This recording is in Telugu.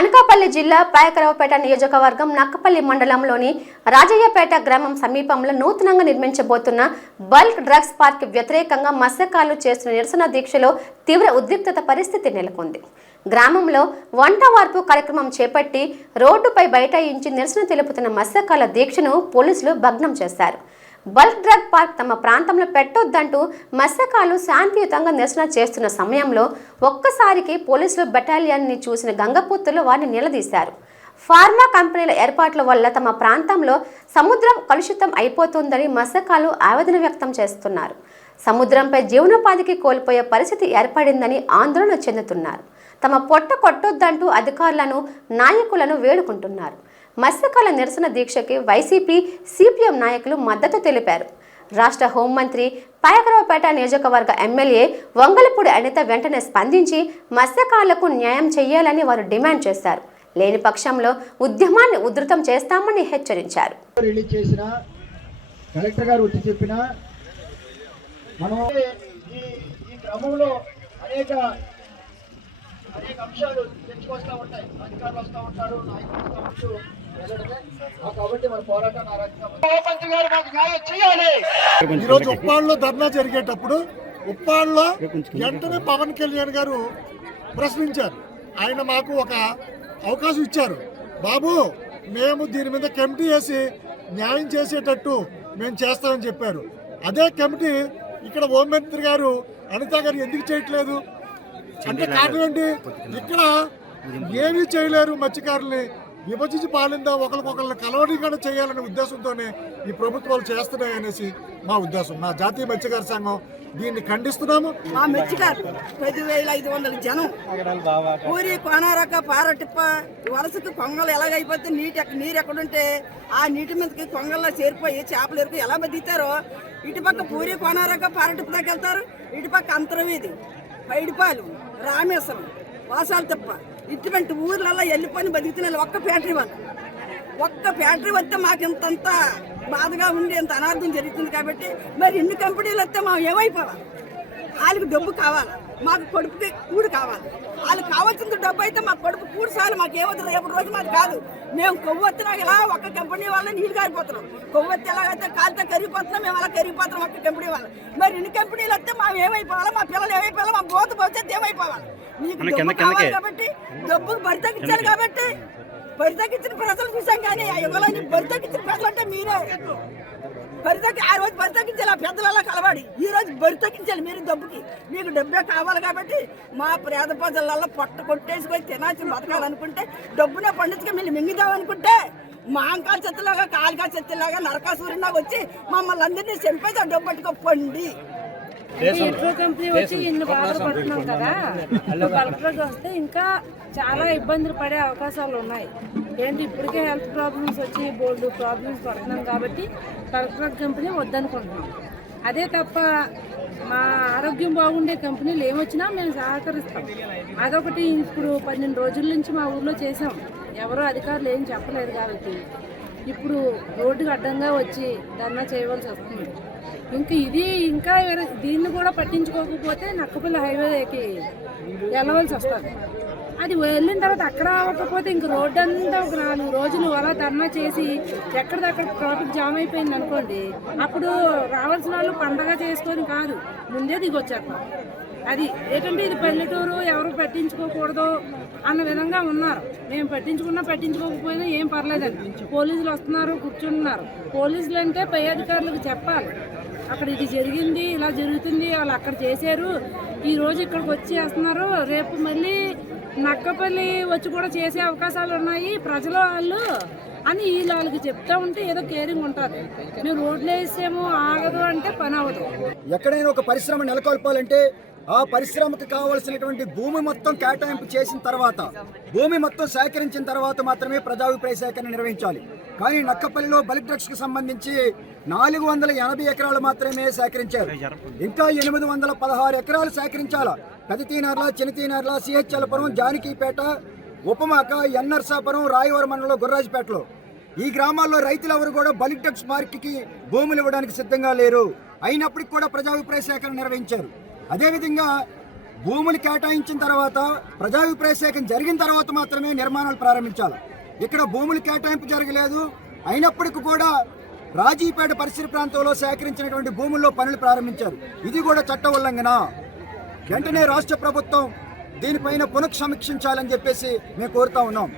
అనకాపల్లి జిల్లా పాయకరావుపేట నియోజకవర్గం నక్కపల్లి మండలంలోని రాజయ్యపేట గ్రామం సమీపంలో నూతనంగా నిర్మించబోతున్న బల్క్ డ్రగ్స్ పార్క్ వ్యతిరేకంగా మత్స్యకారులు చేస్తున్న నిరసన దీక్షలో తీవ్ర ఉద్రిక్తత పరిస్థితి నెలకొంది. గ్రామంలో వంట వార్పు కార్యక్రమం చేపట్టి రోడ్డుపై బైఠాయించి నిరసన తెలుపుతున్న మత్స్యకారుల దీక్షను పోలీసులు భగ్నం చేశారు. బల్క్ డ్రగ్ పార్క్ తమ ప్రాంతంలో పెట్టొద్దంటూ మత్స్యకారులు శాంతియుతంగా నిరసన చేస్తున్న సమయంలో ఒక్కసారికి పోలీసులు బెటాలియన్ని చూసిన గంగపుత్రులు వారిని నిలదీశారు. ఫార్మా కంపెనీల ఏర్పాట్ల వల్ల తమ ప్రాంతంలో సముద్రం కలుషితం అయిపోతుందని మత్స్యకారులు ఆవేదన వ్యక్తం చేస్తున్నారు. సముద్రంపై జీవనోపాధికి కోల్పోయే పరిస్థితి ఏర్పడిందని ఆందోళన చెందుతున్నారు. తమ పొట్ట కొట్టొద్దంటూ అధికారులను నాయకులను వేడుకుంటున్నారు. మత్స్యకారుల నిరసన దీక్షకి వైసీపీ, సిపిఎం నాయకులు మద్దతు తెలిపారు. రాష్ట్ర హోంమంత్రి, పాయకరావుపేట నియోజకవర్గ ఎమ్మెల్యే వంగలపూడి అనిత వెంటనే స్పందించి మత్స్యకారులకు న్యాయం చేయాలని వారు డిమాండ్ చేశారు. లేని పక్షంలో ఉద్యమాన్ని ఉధృతం చేస్తామని హెచ్చరించారు. అనేక అంశాలు తెచ్చుకొస్తూ ఉంటాయి. అధికారులు వస్తూ ఉంటారు, నాయకులు వస్తూ కాబట్టి మన పోరాటం చేయాలి. ఈరోజు ఉప్పాళ్ళలో ధర్నా జరిగేటప్పుడు ఉప్పాళ్ళలో వెంటనే పవన్ కళ్యాణ్ గారు ప్రశ్నించారు. ఆయన మాకు ఒక అవకాశం ఇచ్చారు. బాబు, మేము దీని మీద కమిటీ వేసి న్యాయం చేసేటట్టు మేము చేస్తామని చెప్పారు. అదే కమిటీ ఇక్కడ హోంమంత్రి గారు అనిత గారు ఎందుకు చేయట్లేదు అంటే కారణం ఏంటి? ఇక్కడ ఏమీ చేయలేరు. మత్స్యకారుల్ని విభజించి పాలిందా ఒకరికొకరిని కలవడిగా చేయాలనే ఉద్దేశంతోనే ఈ ప్రభుత్వాలు చేస్తున్నాయనేసి మా ఉద్దేశం. మా జాతీయ మత్స్యకార సంఘం దీన్ని ఖండిస్తున్నాము. మా మత్స్యకారు 10,500 జనం పూరి కోనారక పారటిప్ప వలసకి కొంగలు ఎలాగైపోతే నీరు ఎక్కడుంటే ఆ నీటి మీదకి కొంగల్లో చేరిపోయి చేపలు ఎరుకు ఎలా బతుకుతారో ఇటుపక్క పూరి కోనారక పారటిప్ప దాకా వెళ్తారు. ఇటుపక్క అంతర్వీధి, పైడిపాలు, రామేశ్వరం, వాసాలు తప్ప ఇటువంటి ఊర్లలో వెళ్ళిపోయి బతుకుతున్న ఒక్క ఫ్యాక్టరీ వస్తే మాకు ఇంతంత బాధగా ఉండి ఇంత అనార్థం జరుగుతుంది. కాబట్టి మరి ఎన్ని కంపెనీలు వస్తే మేము ఏమైపోవాలి? వాళ్ళకి డబ్బు కావాలి, మాకు కడుపుకి కూడు కావాలి. వాళ్ళకి కావాల్సిన డబ్బు అయితే మా కడుపు కూడు చాలు, మాకు ఏమవుతుంది రేపు రోజు మాది కాదు. మేము కొవ్వొత్తినా ఇలా ఒక్క కంపెనీ వల్ల నీళ్ళు కారిపోతున్నాం. కొవ్వొత్తి ఎలాగైతే కాలితో కరిగిపోతున్నాం, మేము అలా కరిగిపోతున్నాం ఒక్క కంపెనీ వల్ల. మరి ఎన్ని కంపెనీలు వస్తే మేము ఏమైపోవాలి? మా పిల్లలు ఏమైపోవాలి? మా బోత భవిష్యత్తు ఏమైపోవాలి? మీకు డబ్బు కావాలి కాబట్టి డబ్బుకు బరి తగ్గించాలి. కాబట్టి బరి తగ్గించిన ప్రజలు చూసాం, కానీ ఇవ్వాలని బరి తగ్గించిన ప్రజలు అంటే మీరే. ఆ రోజు బరి తగ్గించాలి, ఆ పెద్దలలో కలవాడి ఈ రోజు బరి తగ్గించాలి. మీరు డబ్బుకి మీకు డబ్బే కావాలి. కాబట్టి మా పేద ప్రజలలో పొట్ట కొట్టేసుకొని తినాల్సి బతకాలనుకుంటే డబ్బునే పండించుకొని మీరు మింగిదామనుకుంటే మా అంకాల చెత్తలాగా కాలికా చెత్తలాగా నరకాసూరినా వచ్చి మమ్మల్ని అందరినీ చంపేసి ఆ డబ్బు పట్టుకో పండి. మెట్రో కంపెనీ వచ్చి ఇన్ని బాధలు పడుతున్నాం కదా, బల్క్ వస్తే ఇంకా చాలా ఇబ్బందులు పడే అవకాశాలు ఉన్నాయి. ఏంటి ఇప్పటికే హెల్త్ ప్రాబ్లమ్స్ వచ్చి బోల్డ్ ప్రాబ్లమ్స్ పడుతున్నాం. కాబట్టి బల్క్ కంపెనీ వద్దనుకుంటున్నాం. అదే తప్ప మా ఆరోగ్యం బాగుండే కంపెనీలు ఏమొచ్చినా మేము సహకరిస్తాం. అదొకటి ఇప్పుడు 12 రోజుల నుంచి మా ఊర్లో చేసాం. ఎవరో అధికారులు ఏం చెప్పలేదు. కాబట్టి ఇప్పుడు రోడ్డుకి అడ్డంగా వచ్చి ధర్నా చేయవలసి వస్తుంది. ఇంకా దీన్ని కూడా పట్టించుకోకపోతే నక్కపల్లి హైవేకి వెళ్ళవలసి వస్తుంది. అది వెళ్ళిన తర్వాత అక్కడ అవ్వకపోతే ఇంక రోడ్డు అంతా ఒక 4 రోజులు అలా ధర్నా చేసి ఎక్కడిదక్కడ ట్రాఫిక్ జామ్ అయిపోయింది అనుకోండి, అప్పుడు రావాల్సిన వాళ్ళు పండగ చేసుకొని కాదు, ముందే దిగొచ్చేస్తాం. అది ఏంటంటే ఇది పల్లెటూరు, ఎవరు పట్టించుకోకూడదు అన్న విధంగా ఉన్నారు. మేము పట్టించుకోకపోయినా ఏం పర్లేదండి. పోలీసులు వస్తున్నారు, కూర్చుంటున్నారు. పోలీసులు అంటే పై అధికారులకు చెప్పాలి, అక్కడ ఇది జరిగింది, ఇలా జరుగుతుంది, వాళ్ళు అక్కడ చేశారు, ఈరోజు ఇక్కడికి వచ్చి చేస్తున్నారు, రేపు మళ్ళీ నక్కపల్లి వచ్చి కూడా చేసే అవకాశాలు ఉన్నాయి ప్రజలు వాళ్ళు అని వాళ్ళకి చెప్తా ఉంటే ఏదో కేరింగ్ ఉంటుంది. మేము రోడ్లు వేసాము ఆగదు అంటే పని అవ్వదు. ఎక్కడైనా ఒక పరిశ్రమ నెలకొల్పాలంటే ఆ పరిశ్రమకు కావాల్సినటువంటి భూమి మొత్తం కేటాయింపు చేసిన తర్వాత, భూమి మొత్తం సేకరించిన తర్వాత మాత్రమే ప్రజాభిప్రాయ సేకరణ నిర్వహించాలి. కానీ నక్కపల్లిలో బల్క్ డ్రగ్స్ కు సంబంధించి 480 ఎకరాలు మాత్రమే సేకరించారు. ఇంకా 816 ఎకరాలు సేకరించాలా. పెదతీనర్ల, చిన్నతీనర్ల, సిహెచ్ఎల్పురం, జానకీపేట, ఉపమాక, ఎన్నర్సాపురం, రాయవరం మండలంలో గుర్రాజపేటలో ఈ గ్రామాల్లో రైతులెవరు కూడా బల్క్ డ్రగ్స్ మార్కెట్కి భూములు ఇవ్వడానికి సిద్ధంగా లేరు. అయినప్పటికీ కూడా ప్రజాభిప్రాయ సేకరణ నిర్వహించారు. అదేవిధంగా భూములు కేటాయించిన తర్వాత ప్రజాభిప్రాయ సేకరణ జరిగిన తర్వాత మాత్రమే నిర్మాణాలు ప్రారంభించాలి. ఇక్కడ భూములు కేటాయింపు జరగలేదు. అయినప్పటికీ కూడా రాజీపేట పరిసర ప్రాంతంలో సేకరించినటువంటి భూముల్లో పనులు ప్రారంభించారు. ఇది కూడా చట్ట ఉల్లంఘన. వెంటనే రాష్ట్ర ప్రభుత్వం దీనిపైన పునఃసమీక్షించాలని చెప్పేసి మేము కోరుతా ఉన్నాం.